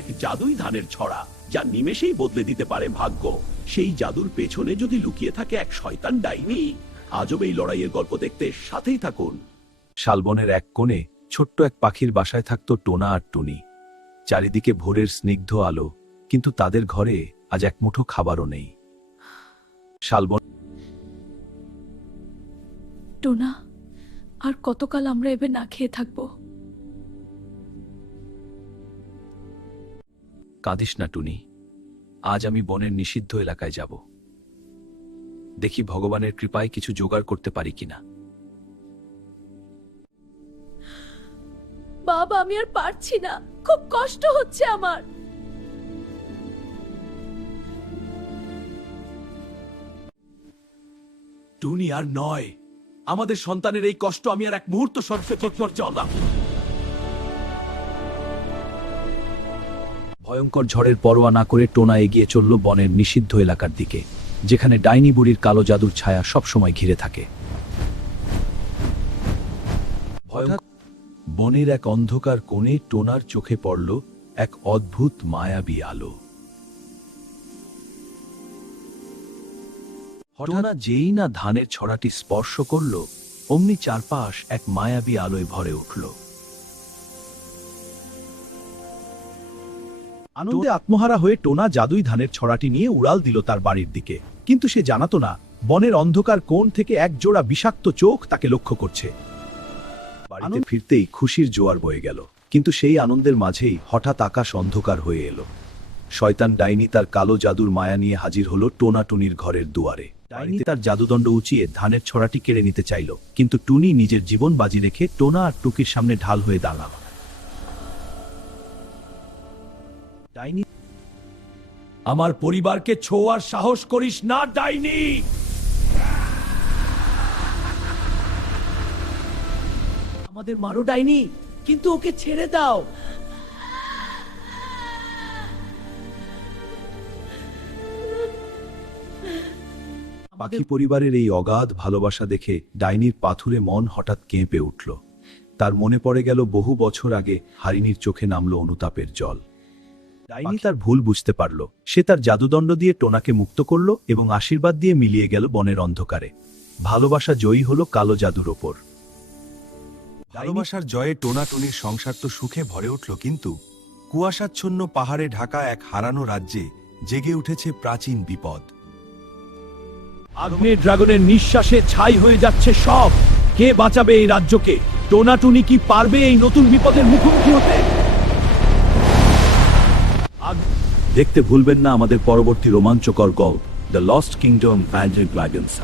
এক জাদুই ধানের ছড়া, যা নিমেষেই বদলে দিতে পারে ভাগ্য। সেই জাদুর পেছনে যদি লুকিয়ে থাকে এক শয়তান ডাইনি, আজব এই লড়াইয়ের গল্প দেখতে সাথেই থাকুন। শালবনের এক কোণে ছোট্ট এক পাখির বাসায় থাকত টোনা আর টুনি। চারিদিকে ভোরের স্নিগ্ধ আলো, কিন্তু তাদের ঘরে আজ এক মুঠো খাবারও নেই। শালবন টোনা, আর কতকাল আমরা এবার না খেয়ে থাকবো? কাঁদিস না টুনি, আজ আমি বনের নিষিদ্ধ এলাকায় যাব। দেখি ভগবানের কৃপায় কিছু জোগাড় করতে পারি কিনা। বাবা, আমি আর পারছি না, খুব কষ্ট হচ্ছে আমার। টুনি আর নয়, আমাদের সন্তানের এই কষ্ট আমি আর এক মুহূর্ত সহ্য করতে পারলাম। ভয়ঙ্কর ঝড়ের পরোয়া না করে টোনা এগিয়ে চলল বনের নিষিদ্ধ এলাকার দিকে, যেখানে ডাইনি বুড়ির কালো জাদুর ছায়া সবসময় ঘিরে থাকে। বনের এক অন্ধকার কোণে টোনার চোখে পড়ল এক অদ্ভুত মায়াবী আলো। টোনা যেই না ধানের ছড়াটি স্পর্শ করল, অমনি চারপাশ এক মায়াবী আলোয় ভরে উঠল। আনন্দে আত্মহারা হয়ে টোনা জাদুই ধানের ছড়াটি নিয়ে উড়াল দিল তার বাড়ির দিকে। কিন্তু সে জানাতো না, বনের অন্ধকার কোণ থেকে এক জোড়া বিষাক্ত চোখ তাকে লক্ষ্য করছে। বাড়িতে ফিরতেই খুশির জোয়ার বয়ে গেল, কিন্তু সেই আনন্দের মাঝেই হঠাৎ আকাশ অন্ধকার হয়ে এলো। শয়তান ডাইনি তার কালো জাদুর মায়া নিয়ে হাজির হলো টোনা টুনির ঘরের দুয়ারে। ডাইনি তার জাদুদণ্ড উঁচিয়ে ধানের ছড়াটি কেড়ে নিতে চাইল, কিন্তু টুনি নিজের জীবন বাজি রেখে টোনা আর টুকির সামনে ঢাল হয়ে দাঁড়াল। ডাইনি, আমার পরিবারকে ছোঁয়ার সাহস করিস না ডাইনি। আমাদের মারো ডাইনি, কিন্তু ওকে ছেড়ে দাও। পাখি পরিবারের এই অগাধ ভালোবাসা দেখে ডাইনির পাথুরে মন হঠাৎ কেঁপে উঠল। তার মনে পড়ে গেল বহু বছর আগে হারিনীর চোখে নামলো অনুতাপের জল। ডাইনি তার ভুল বুঝতে পারল। সে তার জাদুদণ্ড দিয়ে টোনাকে মুক্ত করল এবং আশীর্বাদ দিয়ে মিলিয়ে গেল বনের অন্ধকারে। ভালোবাসা জয়ী হলো কালো জাদুর ওপর। ভালোবাসার জয়ে টোনা টুনির সংসার তো সুখে ভরে উঠল, কিন্তু কুয়াশাচ্ছন্ন পাহাড়ে ঢাকা এক হারানো রাজ্যে জেগে উঠেছে প্রাচীন বিপদ। আগ্নেয় ড্রাগনের নিঃশ্বাসে ছাই হয়ে যাচ্ছে সব। কে বাঁচাবে এই রাজ্যকে? টোনা টুনি কি পারবে এই নতুন বিপদের মুখোমুখি হতে? দেখতে ভুলবেন না আমাদের পরবর্তী রোমাঞ্চকর গল্প, the lost kingdom magic dragons.